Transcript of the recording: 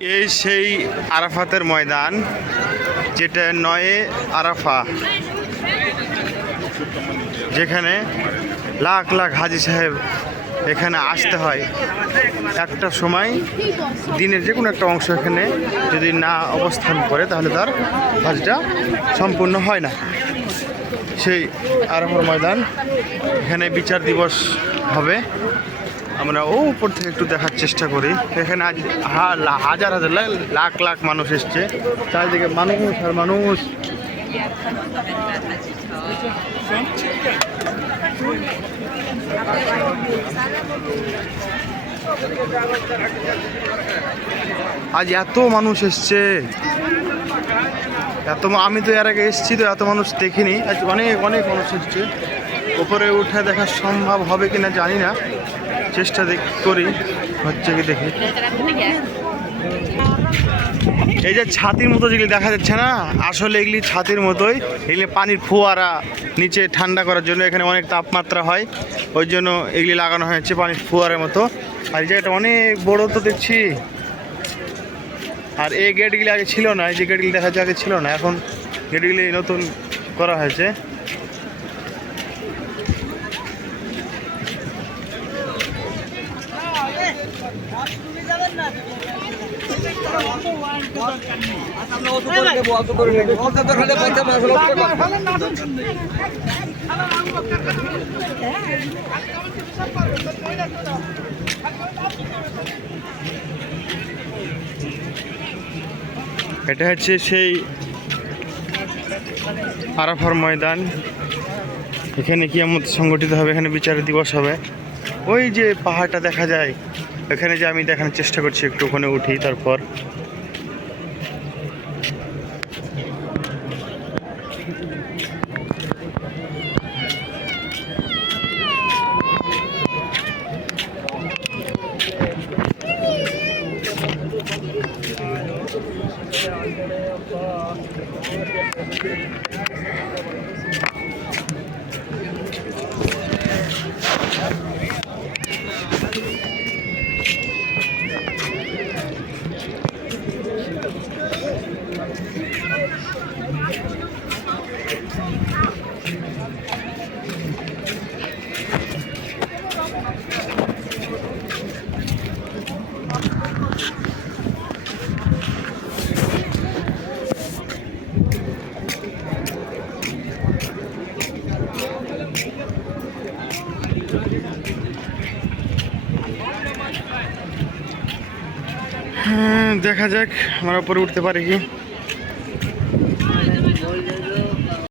এই সেই আরাফাতের ময়দান, যেটা নয়ে আরাফা, যেখানে লাখ লাখ হাজি সাহেব এখানে আসতে হয়। একটা সময় দিনের যে কোনো একটা অংশ এখানে যদি না অবস্থান করে, তাহলে তার হজটা সম্পূর্ণ হয় না। সেই আরাফার ময়দান, এখানে বিচার দিবস হবে। আমরা ও উপর থেকে একটু দেখার চেষ্টা করি। এখানে আজ হাজার হাজার লাখ লাখ মানুষ এসছে। চারিদিকে মানুষ আর মানুষ। আজ এত মানুষ এসছে। এত আমি তো এর আগে এসেছি তো এত মানুষ দেখিনি। আজ অনেক অনেক মানুষ এসছে। উপরে উঠে দেখা সম্ভব হবে কিনা জানি না। চেষ্টা করি, হচ্ছে কি দেখি। এই যে ছাতির মতো যেগুলি দেখা যাচ্ছে না, আসলে এগুলি ছাতির মতোই। এগুলি পানির ফোয়ারা নিচে ঠান্ডা করার জন্য এখানে অনেক তাপমাত্রা হয়। ওই জন্য এগুলি লাগানো হয়েছে পানির ফোয়ারের মতো। আর এই জায়গাটা অনেক বড় তো দেখছি। আর এই গেটগুলি আগে ছিল না, এই যে গেটগুলি দেখা যাচ্ছে আগে ছিল না, এখন গেটগুলি নতুন করা হয়েছে। এটা হচ্ছে সেই আরাফার ময়দান। এখানে কি এমন সংগঠিত হবে, এখানে বিচার দিবস হবে। ওই যে পাহাড়টা দেখা যায় এখানে যে আমি দেখানোর চেষ্টা করছি একটু ওখানে উঠি তারপর। দেখা যাক আমরা উপরে উঠতে পারি কি